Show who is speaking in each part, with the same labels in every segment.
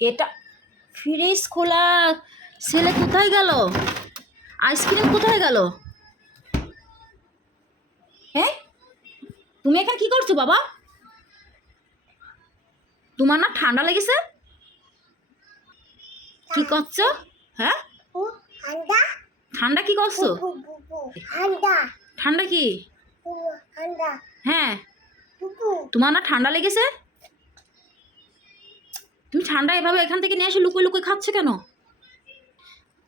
Speaker 1: এটা ফ্রিজ খোলা। ছেলে কোথায় গেল? আইসক্রিম কোথায় গেল? হ্যাঁ? তুমি এখানে কি করছ বাবা? তোমার না ঠান্ডা লেগেছে? কি করছ? হ্যাঁ?
Speaker 2: ও হান্ডা
Speaker 1: ঠান্ডা কি করছ?
Speaker 2: হান্ডা
Speaker 1: ঠান্ডা। কি?
Speaker 2: বু হান্ডা
Speaker 1: হ্যাঁ। তোমার না ঠান্ডা লেগেছে? তুমি ঠান্ডা এভাবে এখান থেকে নিয়ে এসে লুকোয় লুকোয় খাচ্ছে কেন?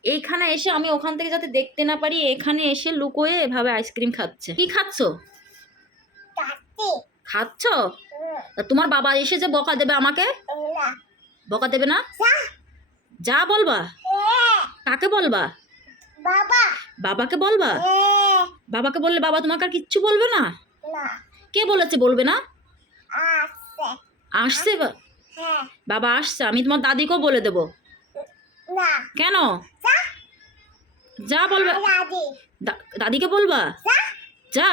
Speaker 1: এইখানে এসে আমি ওখান থেকে যাতে দেখতে না পারি এখানে এসে লুকোয়ে এভাবে আইসক্রিম খাচ্ছে। কি খাচ্ছো? খাচ্ছ? তোমার বাবা এসে যে বকা দেবে আমাকে? বকা দেবে না?
Speaker 2: যা।
Speaker 1: বলবা।
Speaker 2: হ্যাঁ।
Speaker 1: কাকে বলবা?
Speaker 2: বাবা।
Speaker 1: বাবাকে বলবা?
Speaker 2: হ্যাঁ।
Speaker 1: বাবাকে বললে বাবা তোমাকে আর কিচ্ছু বলবে না? কে বলেছে বলবে না? আসছে বা- বাবা আসছে আমি তোমার দাদিকেও বলে দেবো। কেন?
Speaker 2: যা।
Speaker 1: যা বলবে। দাদিকে বলবা?
Speaker 2: যা।
Speaker 1: যা।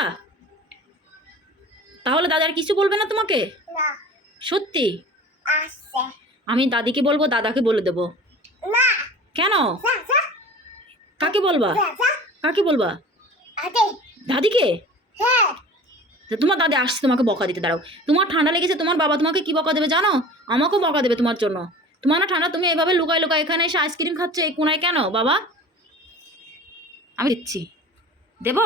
Speaker 1: তাহলে দাদা আর কিছু বলবে না তোমাকে? সত্যি? আমি দাদিকে বলব দাদাকে বলে দেবো। কেন?
Speaker 2: যা যা।
Speaker 1: কাকে বলবা? কাকে বলবা? দাদিকে?
Speaker 2: হ্যাঁ।
Speaker 1: তোমার দাদি আসছে, তোমাকে বকা দিতে, দাঁড়াও। তোমার ঠান্ডা লেগেছে, তোমার বাবা তোমাকে কি বকা দেবে জানো? আমাকেও বকা দেবে তোমার জন্য। তোমার না ঠান্ডা, তুমি এভাবে লুকায় লুকায় এখানে এসে আইসক্রিম খাচ্ছ, এই কোনায় কেন, বাবা? আমি দিচ্ছি। দেব?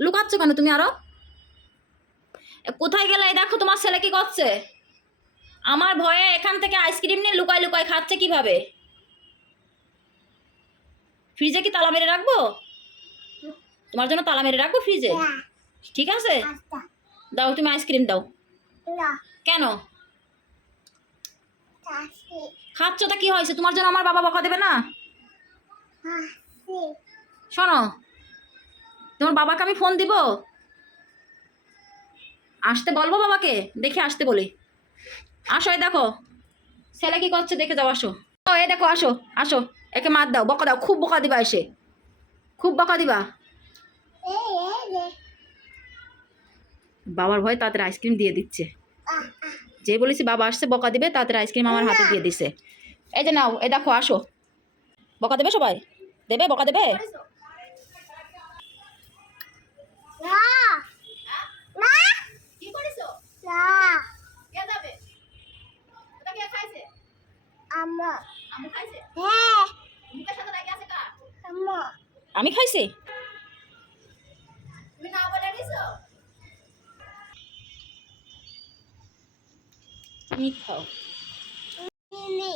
Speaker 1: লুকাচ্ছ কেন তুমি আরও? কোথায় গেলে? দেখো তোমার ছেলে কি করছে। আমার ভয়ে এখান থেকে আইসক্রিম নিয়ে লুকায় লুকায় খাচ্ছে কীভাবে? ফ্রিজে কি তালা মেরে রাখব? তোমার জন্য তালা মেরে রাখব ফ্রিজে ঠিক আছে? দাও তুমি আইসক্রিম দাও। কেন?
Speaker 2: তাসি
Speaker 1: খাচ্ছ তা কি হয়েছে? তোমার জন্য আমার বাবা বকা দেবে না? শোনো তোমার বাবাকে আমি ফোন দিব। আসতে বলব বাবাকে? দেখে আসতে বলি। আসো এই দেখো। ছেলে কি করছে? দেখে যাও আসো। ও এই দেখো আসো আসো। একে মার দাও বকা দাও। খুব বকা দিবা এসে। খুব বকা দিবা।
Speaker 2: এ এ
Speaker 1: বাবার ভয় তাদের আইসক্রিম দিয়ে দিচ্ছে। যে বলেছি বাবা আসছে বকা দিবে তাদের আইসক্রিম আমার হাতে দিয়ে দিছে। এই যে নাও এই দেখো আসো। বকা দেবে সবাই? দেবে? বকা দেবে?
Speaker 2: আমা
Speaker 1: আমু খাইছে?
Speaker 3: তুমি
Speaker 1: খাও
Speaker 3: তো?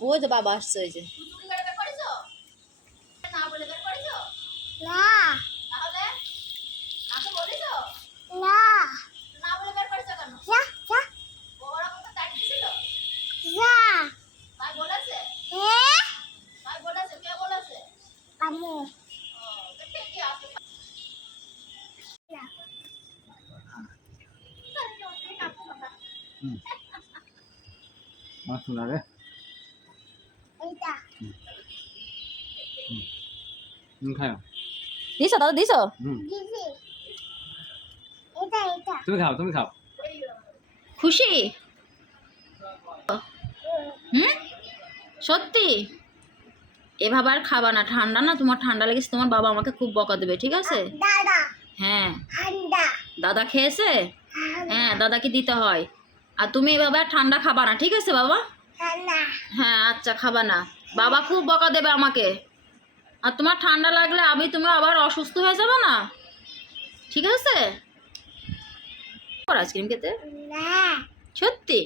Speaker 1: ওই যে বাবা আসছে ওই যে
Speaker 3: তুমি চুরি করে বের করেছ না বলে বের করেছ
Speaker 2: না
Speaker 3: তাহলে আমাকে বলেছ
Speaker 2: না
Speaker 3: না বলে বের করেছ কেন
Speaker 2: যা যা
Speaker 3: ও ওরকম তো টাইট ছিল
Speaker 2: যা
Speaker 3: ভাই বলেছে
Speaker 2: এ
Speaker 3: ভাই বলেছে কে বলেছে
Speaker 2: আমু
Speaker 3: ও তো ঠিকই আছে
Speaker 4: মাছ
Speaker 1: দিছো দাদা দিছো?
Speaker 4: তুমি খাও তুমি খাও।
Speaker 1: খুশি? হুম? সত্যি? এভাবে আর খাবা না। ঠান্ডা না তোমার ঠান্ডা লেগেছে তোমার বাবা আমাকে খুব বকা দেবে ঠিক আছে? হ্যাঁ। দাদা খেয়েছে? হ্যাঁ দাদাকে দিতে হয়। আর তুমি এভাবে ঠান্ডা খাবা না ঠিক আছে বাবা? হ্যাঁ আচ্ছা খাবা না। বাবা খুব বকা দেবে আমাকে। আর তোমার ঠান্ডা লাগলে আমি তুমি আবার অসুস্থ হয়ে যাবে না? ঠিক আছে? আইসক্রিম খেতে? সত্যি?